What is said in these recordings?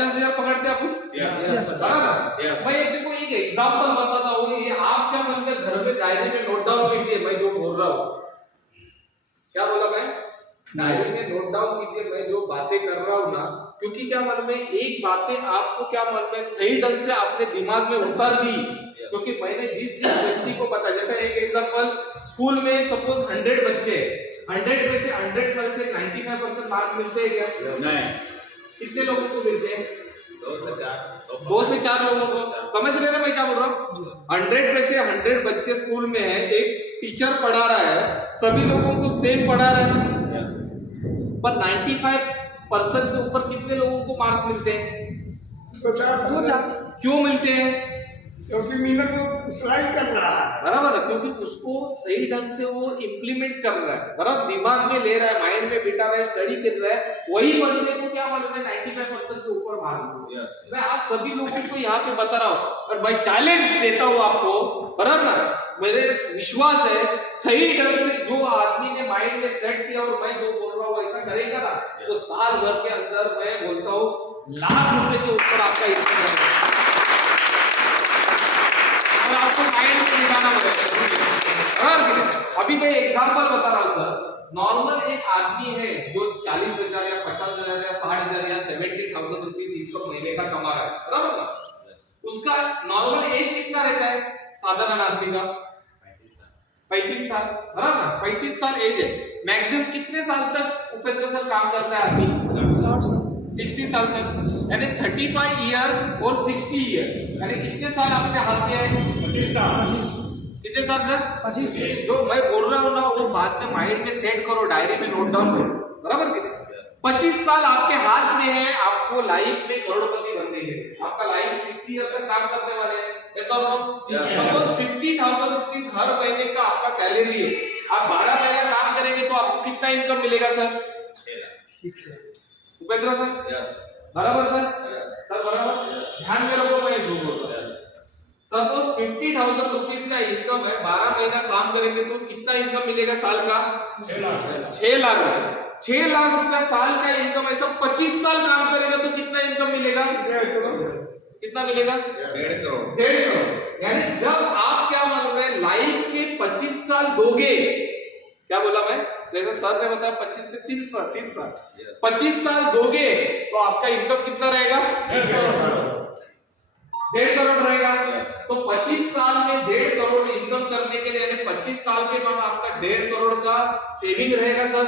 50,000 पकड़ते अपन? मैं एक देखो एक एग्जांपल बताता हूँ, ये आप क्या मन में घर में डायरी में नोट डाउन कीजिए मैं जो बोल रहा हूँ। क्या बोला मैं? डायरी में नोट डाउन कीजिए मैं जो बातें कर रहा हूँ ना, क्योंकि क्या मन में एक बातें आपको क्या मन में सही ढंग से आपने दिमाग में उतार दी, क्योंकि मैंने जिस व्यक्ति को बताया, जैसे एक एग्जांपल स्कूल में सपोज 100 बच्चे, 100 में से 95% मार्क मिलते हैं क्या? नहीं। कितने लोगों को मिलते हैं? 2 से 4 लोगों को। समझ रहे ना मैं क्या बोल रहा हूँ? 100 में से 100 बच्चे स्कूल में है, एक टीचर पढ़ा रहा है, सभी लोगों को सेम पढ़ा रहा है, पर 95% के ऊपर कितने लोगों को मार्क्स मिलते हैं? 4। क्यों मिलते हैं? क्योंकि मीनर को ट्राई कर रहा है, बराबर है, क्योंकि उसको सही ढंग से वो इम्प्लीमेंट्स कर रहा है, बराबर दिमाग में ले रहा है, माइंड में बिठा रहा है, स्टडी कर रहा है, वही बंदे को क्या मालूम है 95% के ऊपर मार्क्स। मैं आज सभी लोगों को यहाँ पे बता रहा हूँ और मैं चैलेंज देता हूँ आपको, बराबर ना, मेरे विश्वास है सही ढंग से जो आदमी ने माइंड में सेट किया और मैं जो बोल रहा हूँ ऐसा करेगा ना, तो साल भर के अंदर मैं बोलता हूँ लाख रुपए के ऊपर आपका इनकम है। आपको माइंड में दिखाना पड़ेगा। अभी मैं एग्जांपल बता रहा हूँ सर, नॉर्मल एक आदमी है जो 40,000 या 50,000 या 60,000 या 70,000 रुपीज इनकम महीने का कमा रहा है, बराबर ना? उसका नॉर्मल एज कितना रहता है साधारण आदमी का? 35 साल, बराबर ना? 35 साल एज है। मैक्सिमम कितने साल तक उपेंद्र सर काम करता है आदमी? 60 साल तक, यानी 35 ईयर और 60 ईयर, यानी कितने साल आपके हाथ में है? 25 साल। कितने साल सर? 25। जो मैं बोल रहा हूँ ना वो बात में माइंड में सेट करो, डायरी में नोट डाउन करो, बराबर कि नहीं? 25 साल आपके हाथ में है, आपको लाइफ में करोड़पति बनने के, आपका लाइफ 60 ईयर तक काम करने वाले हैं, ऐसा हो? सपोज 50,000 रुपीज हर महीने का आपका सैलरी है, आप 12 महीना काम करेंगे तो आपको कितना इनकम मिलेगा सर? 6 उपेंद्र सर? बराबर सर? सर बराबर? ध्यान में रखो मैं जो बोल रहा हूं। सपोज 50,000 रुपीज का इनकम है, 12 महीना काम करेंगे तो कितना इनकम मिलेगा साल का? 6 लाख रुपए। 6 लाख रुपए साल का इनकम है, सब 25 साल काम करेगा तो कितना इनकम मिलेगा? 1.5 करोड़। कितना मिलेगा? 1.5 करोड़। 1.5 करोड़, यानी जब आप क्या मालूम है लाइफ के 25 साल दोगे, क्या बोला मैं? जैसे सर ने बताया 25 से 30 साल, 25 साल दोगे तो आपका इनकम कितना रहेगा? 1.5 करोड़ रहेगा। तो 25 साल में 1.5 करोड़ इनकम करने के लिए, यानी 25 साल के बाद आपका 1.5 करोड़ का सेविंग रहेगा सर?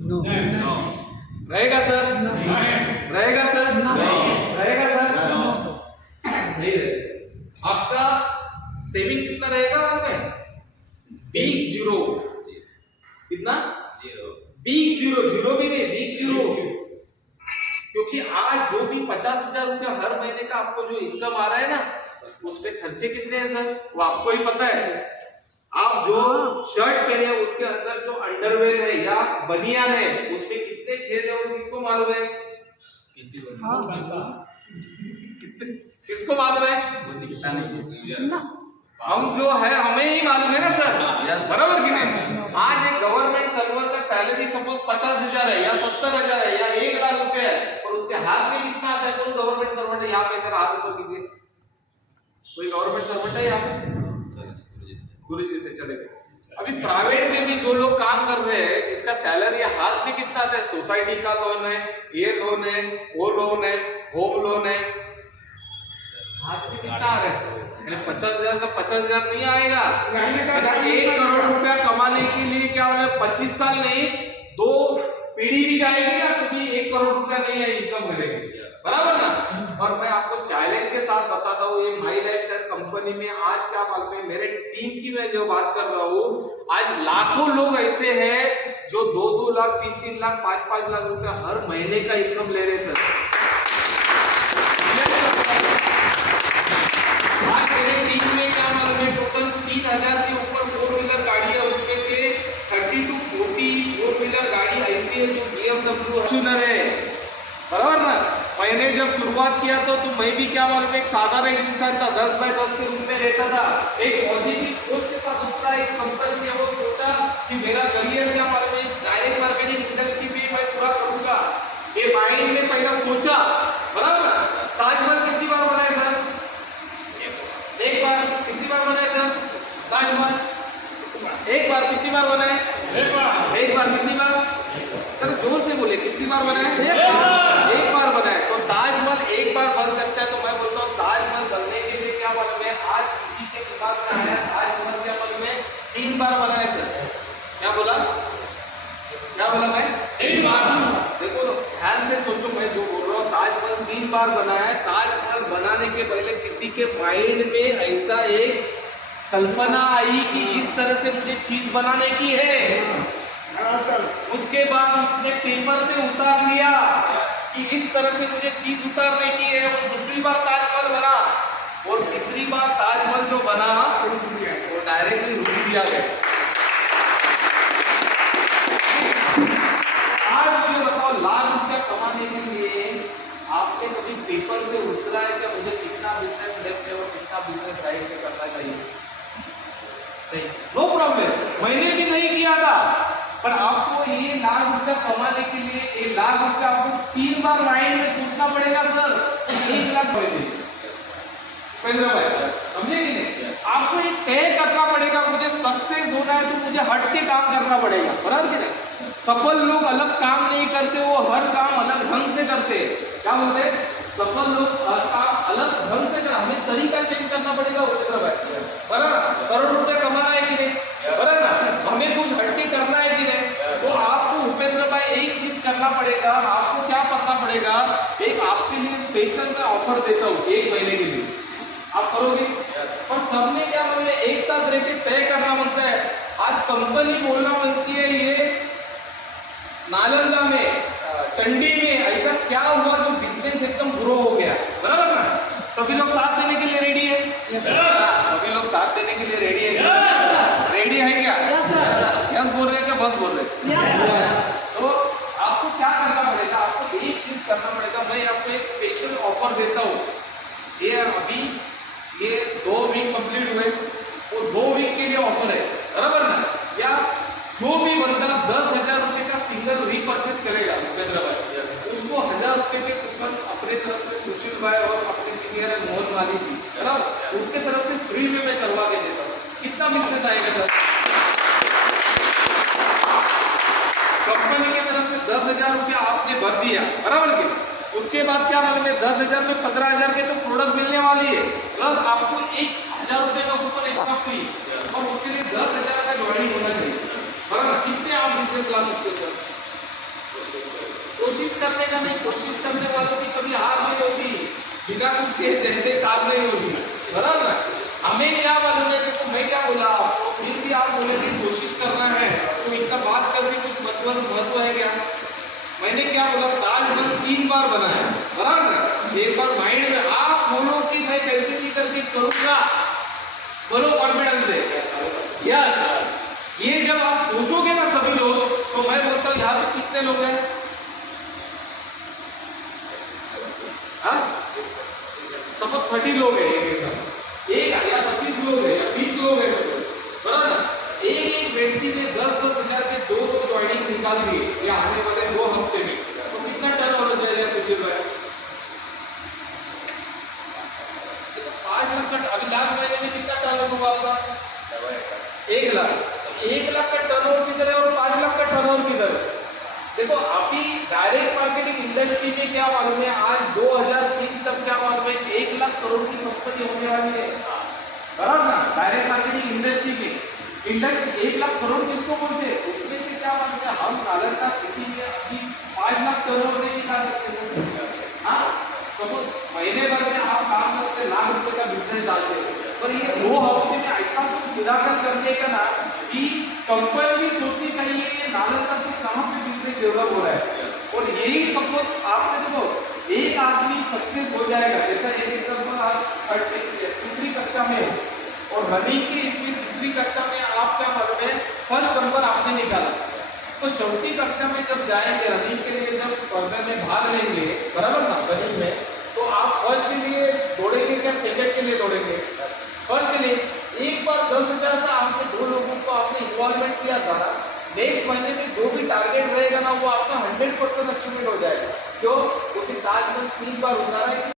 नो। रहेगा सर? रहेगा सर? रहेगा सर? नहीं रहेगा। आपका सेविंग कितना रहेगा उसमें? Big zero. कितना? Big zero. जीरो भी नहीं, बिग जीरो। क्योंकि आज जो भी 50,000 रुपया हर महीने का आपको जो इनकम आ रहा है ना, उसमें खर्चे कितने हैं सर? वो आपको ही पता है। आप जो शर्ट पहने हैं उसके अंदर जो अंडरवेयर है या बनियान है उसमें कितने छेद है वो किसको मालूम है? किसी को किसको मालूम है? वो दिखता नहीं है। हम जो है हमें ही मालूम है ना सर, बराबर कि नहीं? आज एक गवर्नमेंट सर्वर का सैलरी सपोज 50,000 है या 70,000 है या 1 लाख रुपए है, और उसके हाथ में कितना आता है? कौन गवर्नमेंट सर्वेंट है यहाँ पे? जरा हाथ ऊपर कीजिए। कोई गवर्नमेंट सर्वेंट है यहाँ पे? गुरु जी चले गए। अभी प्राइवेट में भी जो लोग काम कर रहे हैं जिसका सैलरी हाथ में कितना आता है? सोसाइटी का लोन है, ये लोन है, वो लोन है, होम लोन है, हाथ में कितना आ रहा है? 50,000 का 50,000 नहीं आएगा। 1 करोड़ रुपया कमाने के लिए क्या बोले 25 साल नहीं 2 पीढ़ी भी जाएगी ना तो भी 1 करोड़ रुपया नहीं है इनकम मिलेगी, बराबर ना? और मैं आपको चैलेंज के साथ बताता हूँ, ये माई लाइफस्टाइल कंपनी में आज क्या मालूम है, मेरे टीम की मैं जो बात कर रहा हूँ, आज लाखों लोग ऐसे हैं जो 2-2 लाख, 3-3 लाख, 5-5 लाख रुपया हर महीने का इनकम ले रहे सर। आज मेरे टीम में क्या मालूम है, टोटल 3,000 के ऊपर 4 व्हीलर गाड़ी है, उसमें से 30 to 40 4 व्हीलर गाड़ी ऐसी है जो BMW फॉर्च्यूनर है, बराबर ना? मैंने जब शुरुआत किया तो मैं भी क्या मालूम एक साधारण इंसान था, 10 बाय 10 के रूम में रहता था। एक पॉजिटिव सोच के साथ उठा इस कंपनी में, वो सोचा कि मेरा करियर क्या मालूम है इस डायरेक्ट मार्केटिंग इंडस्ट्री में मैं पूरा करूंगा, ये माइंड में पहला सोचा, बराबर? बार बना है। ताजमहल बनाने के पहले किसी के माइंड में ऐसा एक कल्पना आई कि इस तरह से मुझे चीज बनाने की है। उसके बाद उसने पेपर पे उतार लिया कि इस तरह से मुझे चीज उतारने की है। और दूसरी बार ताजमहल बना और तीसरी बार ताजमहल जो बना वो डायरेक्टली रुक दिया गया। आज मुझे बताओ, लाख रुपया कमाने के लिए आपने कभी पेपर पे उतरा है कि मुझे कितना बिजनेस लेफ्ट है और कितना बिजनेस राइट पे करना चाहिए? नहीं, नो प्रॉब्लम, मैंने भी नहीं किया था। पर आपको ये लाख रुपया कमाने के लिए ये लाख रुपया आपको 3 बार माइंड में सोचना पड़ेगा। सर 1 लाख महेंद्र भाई, समझे कि नहीं? आपको ये तय करना पड़ेगा, मुझे सक्सेस होना है तो मुझे हट के काम करना पड़ेगा, बराबर कि नहीं? सफल लोग अलग काम नहीं करते, वो हर काम अलग ढंग से करते। क्या बोलते? सफल लोग हर काम अलग ढंग से करते। हमें तरीका चेंज करना पड़ेगा उपेंद्र भाई, बराबर? करोड़ रुपए कमाना है कि नहीं, बराबर ना? हमें कुछ हटके करना है कि नहीं? तो आपको उपेंद्र भाई एक चीज करना पड़ेगा। आपको क्या करना पड़ेगा? एक आपके लिए स्पेशल मैं ऑफर देता हूँ 1 महीने के लिए, आप करोगे? पर सबने क्या मतलब एक साथ रहकर तय करना बनता है। आज कंपनी बोलना बनती है, ये नालंदा में, चंडी में ऐसा क्या हुआ जो बिजनेस एकदम ग्रो हो गया, बराबर ना? सभी लोग साथ देने के लिए रेडी है? Yes sir. सभी लोग साथ देने के लिए रेडी है? रेडी है क्या? यस बोल रहे हैं क्या बस बोल रहे हैं? तो आपको क्या करना पड़ेगा? आपको एक चीज करना पड़ेगा। मैं आपको एक स्पेशल ऑफर देता हूँ। ये अभी ये 2 वीक कंप्लीट हुए, वो 2 वीक के लिए ऑफर है, बराबर ना? या जो भी बंदा 10,000 रुपए का सिंगल रीपर्चेस करेगा उपेंद्र भाई, उसको 1000 रुपए के कूपन अपने तरफ से सुशील भाई और अपने सीनियर है मोहन वाली जी, बराबर, उनके तरफ से फ्री में मैं करवा के देता हूँ। कितना बिजनेस आएगा सर? कंपनी की तरफ से 10,000 रुपया आपने भर दिया, बराबर की? उसके बाद क्या मालूम है, 10,000 में 15,000 के तो प्रोडक्ट मिलने वाली है, प्लस आपको 1,000 रुपए का कूपन एक्स्ट्रा फ्री, और उसके लिए 10,000 का ज्वाइनिंग होना चाहिए, बराबर? कितने आप बिजनेस ला सकते हो सर? कोशिश करने का नहीं, कोशिश करने वालों की कभी हार नहीं होती, बिना कुछ के जैसे काम नहीं होगी, बराबर? हमें क्या मालूम है, देखो मैं क्या बोला आपको, फिर भी आप बोले कि कोशिश करना है, तो इनका बात करने कुछ महत्व है क्या? मैंने क्या बोला? ताजमहल 3 बार बनाया, बराबर? एक बार माइंड में आप बोलो कि मैं कैसे भी करके करूंगा, बोलो कॉन्फिडेंस से, यस। ये जब आप सोचोगे ना सभी लोग, तो मैं बोलता हूँ यहाँ पे कितने लोग हैं? सपोज 30 लोग हैं, एक या 25 लोग हैं या 20 लोग हैं, बराबर ना? एक व्यक्ति ने 10,000 के 2 ज्वाइनिंग निकाल दिए ये आने वाले 2 हफ्ते में, तो कितना टर्नओवर हो जाएगा सुशील भाई? 5 लाख का। अभी लास्ट महीने में कितना टर्नओवर होगा आपका? 1 लाख। 1 लाख का टर्नओवर किधर है और 5 लाख का टर्नओवर किधर है? देखो अभी डायरेक्ट मार्केटिंग इंडस्ट्री में क्या मालूम है, आज 2030 तक क्या मालूम है, 1 लाख करोड़ की कंपनी होने वाली है, बराबर ना? डायरेक्ट मार्केटिंग इंडस्ट्री में इंडस्ट्री 1 लाख करोड़ किसको बोलते हैं? उसमें से क्या मालूम है, हम नालंदा सिटी में अभी 5 लाख करोड़ नहीं निकाल सकते। हाँ, सपोज महीने भर में आप काम करते लाख रुपए का बिजनेस डालते हैं, पर ये 2 हफ्ते में ऐसा कुछ मिलाकर करने का ना कि कंपनी भी सोचनी चाहिए ये नालंदा से कहाँ पे बिजनेस डेवलप हो रहा है। और यही सपोज आपने देखो एक आदमी सक्सेस हो जाएगा, जैसा एक एग्जाम्पल आप 3री कक्षा में हो और रनिंग की इसमें 3री कक्षा में आप क्या मालूम है फर्स्ट नंबर आपने निकाला, तो 4थी कक्षा में जब जाएंगे रनिंग के लिए, जब स्पर्धा में भाग लेंगे, बराबर ना, रनिंग में, तो आप फर्स्ट के लिए दौड़ेंगे क्या सेकंड के लिए दौड़ेंगे? फर्स्ट के लिए। एक बार 10,000 का आपने 2 लोगों को आपने इन्वॉल्वमेंट किया था, नेक्स्ट महीने में जो भी टारगेट रहेगा ना वो आपका 100% अचीवमेंट हो जाएगा। क्यों? क्योंकि ताजमहल 3 बार उतारा है,